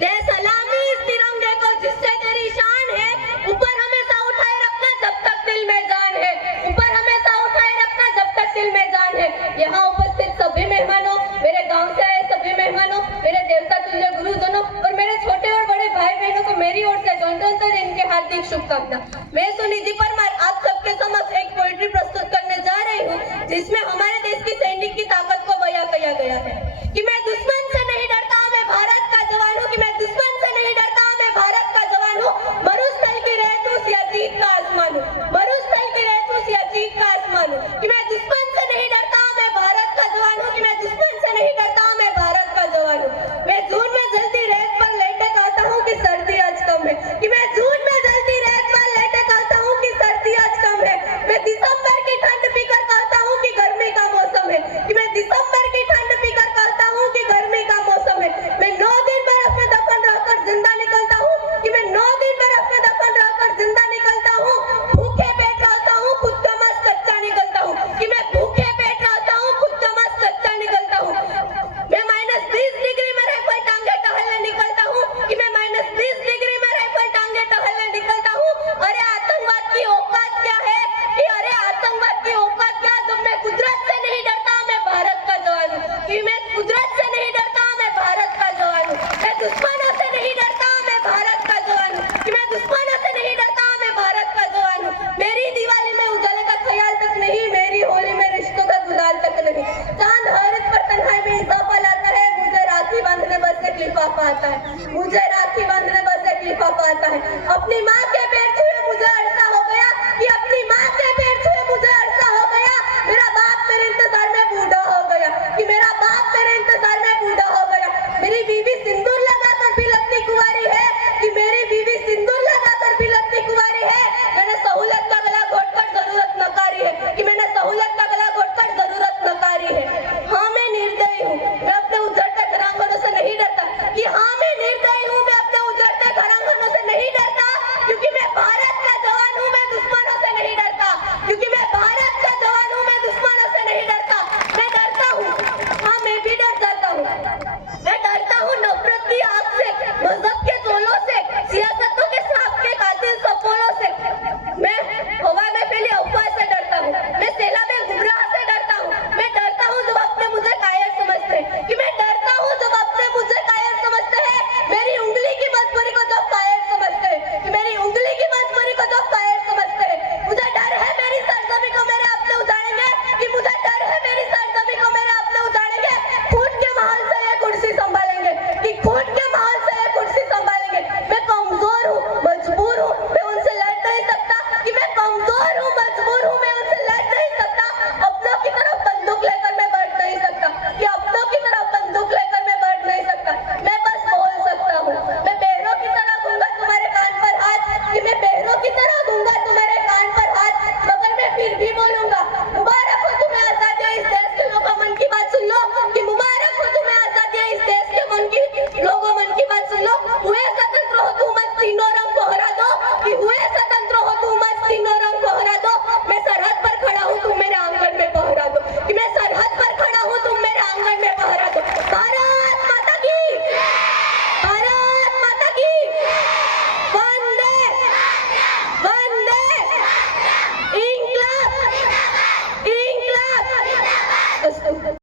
दे सलामी इस तिरंगे को जिससे तेरी शान है, ऊपर हमेशा उठाए रखना जब तक दिल में जान है, ऊपर हमेशा उठाए रखना जब तक दिल में जान है। यहाँ उपस्थित सभी मेहमानों, मेरे गांव से आए सभी मेहमानों, मेरे देवता तुल्य गुरुजनों और मेरे छोटे और बड़े भाई बहनों को मेरी ओर से जन्मदिन इनके हार्दिक शुभकामना। मैं सुनिधि परमार आप सबके समक्ष एक पोएट्री प्रस्तुत करने जा रही हूँ, जिसमें हमारे देश की सैनिक की ताकत को बयां किया गया है कि मैं दुश्मन से नहीं डरता, मैं भारत का जवान हूँ, कि मैं दुश्मन से नहीं डरता, मैं भारत का जवान हूँ। मरुस्थल की रहतूस या चीख का आसमान हूँ, मरुस्थल की रहतूस या चीख का आसमान हूँ, कि मैं दुश्मन से नहीं डरता, मैं भारत का जवान हूँ, कि मैं दुश्मन से नहीं डरता, मैं भारत का जवान हूँ। मैं जून में जलती रेत पर लेटे कहता हूँ कि सर्दी आज कम है, कि मैं जून में जलती रेत पर लेटे कहता हूँ कि सर्दी आज कम है। मैं दिसंबर की ठंड पीकर कहता हूँ कि गर्मी का मौसम है, कि मैं दिसंबर की ठंड पीकर कहता हूँ कि गर्मी का मौसम है। मैं 9 दिन बर्फ में दफन रहकर जिंदा निकलता हूँ, कि मैं 9 दिन बर्फ में दफन रहकर जिंदा निकलता हूँ। भूखे पेट रहता हूँ, खुद का मस्त कच्चा निकलता हूँ, कि मैं भूखे पेट रहता हूँ, खुद का मस्त कच्चा निकलता हूँ। मैं -20 डिग्री में राइफल टांगे टहलने निकलता हूँ, कि मैं -20 डिग्री में राइफल टांगे टहलने निकलता हूँ। अरे आतंकवाद की औकात क्या है, कि अरे आतंकवाद की औकात क्या, जब मैं कुदरत से नहीं डरता, मैं भारत का जवान हूँ, कि मैं कुदरत से नहीं डरता, मैं भारत का जवान हूँ। मैं दुश्मनों से नहीं डरता, मैं भारत का जवान हूँ, कि मैं दुश्मनों से नहीं डरता, मैं भारत का जवान हूँ। मेरी दिवाली में उजाले का ख्याल तक नहीं, मेरी होली में रिश्तों का गुलाल तक नहीं। चांद हरित पर तन्हाई में इजाफा लाता है, मुझे राखी बांधने बस एक लिफाफा आता है, मुझे राखी बांधने बस एक लिफाफा आता है। अपनी माँ के पैर छुए मुझे अरसा हो गया, कि अपनी माँ के पैर छुए मुझे अरसा हो गया। मेरा बाप मेरे इंतजार में बूढ़ा हो गया, कि मेरा बाप मेरे इंतजार में बूढ़ा हो गया। मेरी बीवी सिंदूर